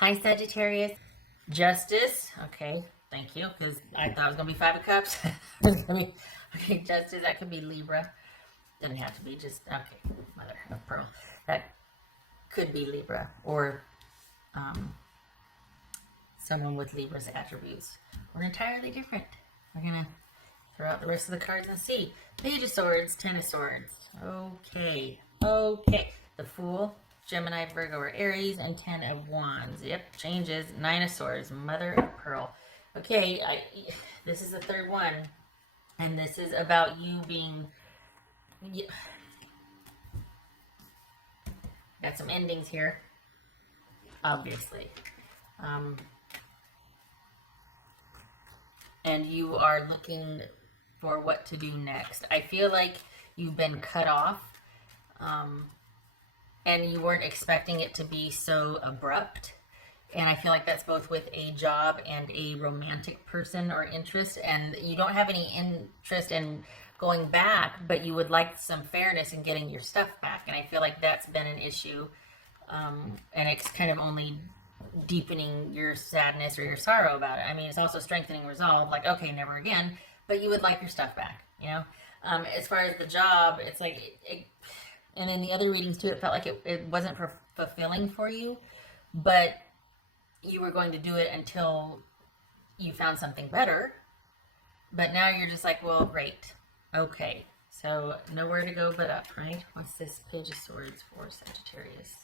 Hi, Sagittarius. Justice. Okay, thank you, because I thought it was going to be Five of Cups. Okay, Justice, that could be Libra. Doesn't have to be, just, okay, Mother of Pearl. That could be Libra, or someone with Libra's attributes. Or entirely different. We're going to throw out the rest of the cards and see. Page of Swords, Ten of Swords. Okay, okay. The Fool, Gemini, Virgo, or Aries, and Ten of Wands. Yep, changes. Nine of Swords, Mother of Pearl. Okay, this is the third one, and this is about you being... Got some endings here, obviously. And you are looking for what to do next. I feel like you've been cut off, and you weren't expecting it to be so abrupt. And I feel like that's both with a job and a romantic person or interest, and you don't have any interest in going back, but you would like some fairness in getting your stuff back. And I feel like that's been an issue, and it's kind of only deepening your sadness or your sorrow about it. I mean, it's also strengthening resolve, like, okay, never again, but you would like your stuff back, you know? As far as the job, it's like, and in the other readings too, it felt like it wasn't fulfilling for you, but you were going to do it until you found something better. But now you're just like, well, great. Okay. So nowhere to go but up, right? What's this Page of Swords for Sagittarius?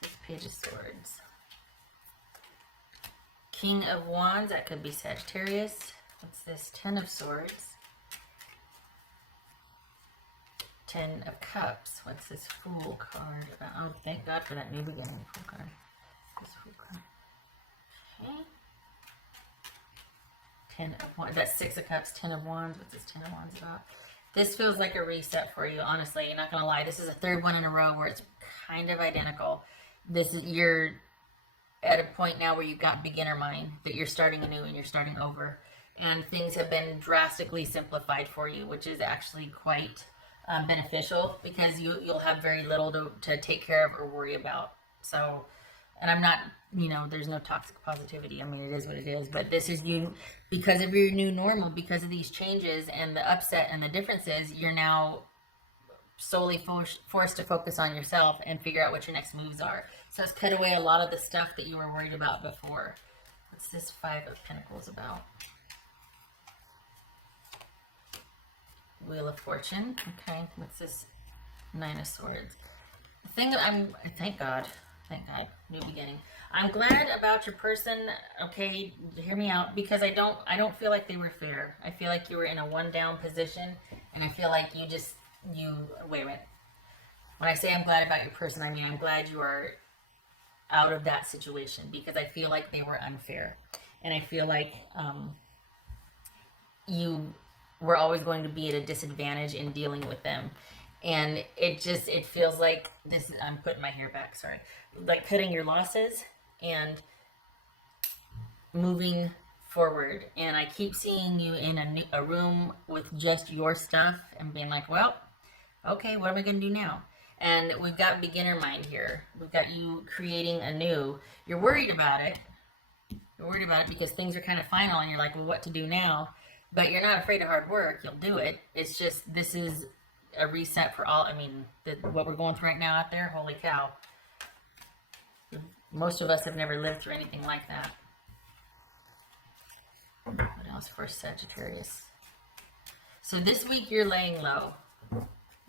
This Page of Swords. King of Wands, that could be Sagittarius. What's this? Ten of Swords. Ten of Cups. What's this Fool card about? Oh, thank God for that new beginning Fool card. This Fool card. Okay. Ten of Wands. That's Six of Cups, Ten of Wands. What's this Ten of Wands about? This feels like a reset for you, honestly. You're not going to lie. This is a third one in a row where it's kind of identical. This is, you're at a point now where you've got beginner mind, that you're starting anew and you're starting over. And things have been drastically simplified for you, which is actually quite beneficial, because you'll have very little to take care of or worry about. So, and I'm not, there's no toxic positivity. I mean, it is what it is. But this is you, because of your new normal, because of these changes and the upset and the differences, you're now solely forced to focus on yourself and figure out what your next moves are. So it's cut away a lot of the stuff that you were worried about before. What's this Five of Pentacles about? Wheel of Fortune. Okay, what's this Nine of Swords? The thing that thank God, new beginning. I'm glad about your person. Okay, hear me out, because I don't feel like they were fair. I feel like you were in a one down position, and I feel like wait a minute. When I say I'm glad about your person, I mean I'm glad you are out of that situation, because I feel like they were unfair, and I feel like you were always going to be at a disadvantage in dealing with them. And it feels like this, I'm putting my hair back, sorry, like cutting your losses and moving forward. And I keep seeing you in a room with just your stuff and being like, well, okay, what am I going to do now? And we've got beginner mind here. We've got you creating anew. You're worried about it. You're worried about it because things are kind of final, and you're like, well, what to do now? But you're not afraid of hard work. You'll do it. It's just, this is a reset for all. I mean, what we're going through right now out there, holy cow. Most of us have never lived through anything like that. What else for Sagittarius? So this week you're laying low.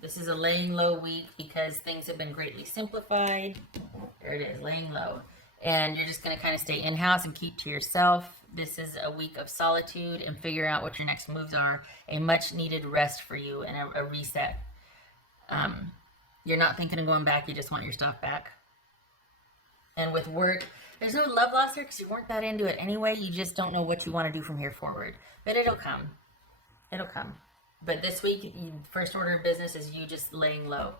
This is a laying low week because things have been greatly simplified. There it is, laying low. And you're just going to kind of stay in-house and keep to yourself. This is a week of solitude and figure out what your next moves are. A much-needed rest for you and a reset. You're not thinking of going back. You just want your stuff back. And with work, there's no love loss here because you weren't that into it anyway. You just don't know what you want to do from here forward. But it'll come. It'll come. But this week, first order of business is you just laying low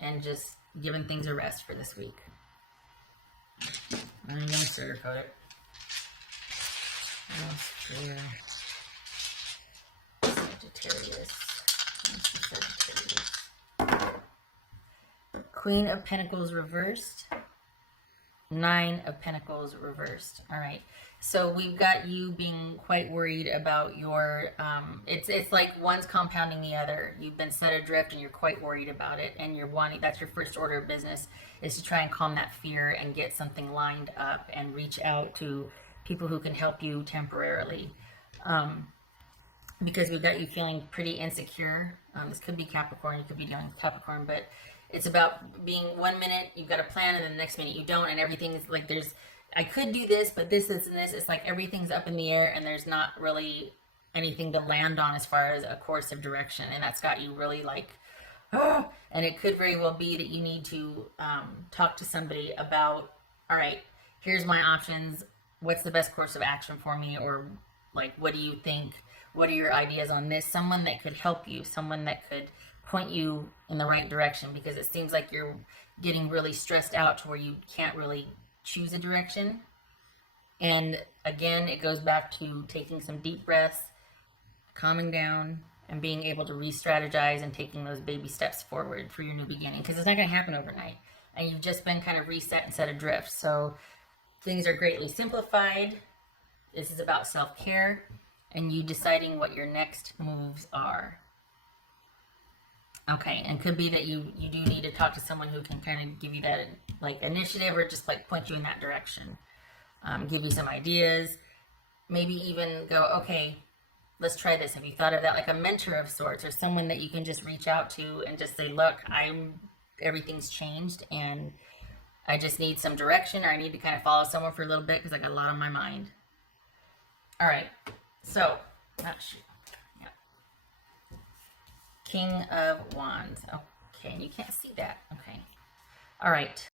and just giving things a rest for this week. I'm going to sugarcoat it. Sagittarius. Queen of Pentacles reversed. Nine of Pentacles reversed. All right. So we've got you being quite worried about your, it's like one's compounding the other. You've been set adrift and you're quite worried about it. And you're wanting, that's your first order of business, is to try and calm that fear and get something lined up and reach out to people who can help you temporarily. Because we've got you feeling pretty insecure. This could be Capricorn, you could be dealing with Capricorn, but it's about being 1 minute you've got a plan and then the next minute you don't, and everything's like I could do this, but this, and this. It's like everything's up in the air and there's not really anything to land on as far as a course of direction, and that's got you really like, oh. And it could very well be that you need to talk to somebody about, all right, here's my options. What's the best course of action for me? Or like, what do you think? What are your ideas on this? Someone that could help you, someone that could point you in the right direction, because it seems like you're getting really stressed out to where you can't really choose a direction. And again, it goes back to taking some deep breaths, calming down, and being able to re-strategize and taking those baby steps forward for your new beginning, because it's not going to happen overnight. And you've just been kind of reset and set adrift. So things are greatly simplified. This is about self-care and you deciding what your next moves are. Okay, and could be that you do need to talk to someone who can kind of give you that like initiative, or just like point you in that direction, give you some ideas, maybe even go, okay, let's try this. Have you thought of that? Like a mentor of sorts, or someone that you can just reach out to and just say, look, everything's changed and I just need some direction, or I need to kind of follow someone for a little bit because I got a lot on my mind. All right, so King of Wands. Okay, you can't see that. Okay. All right.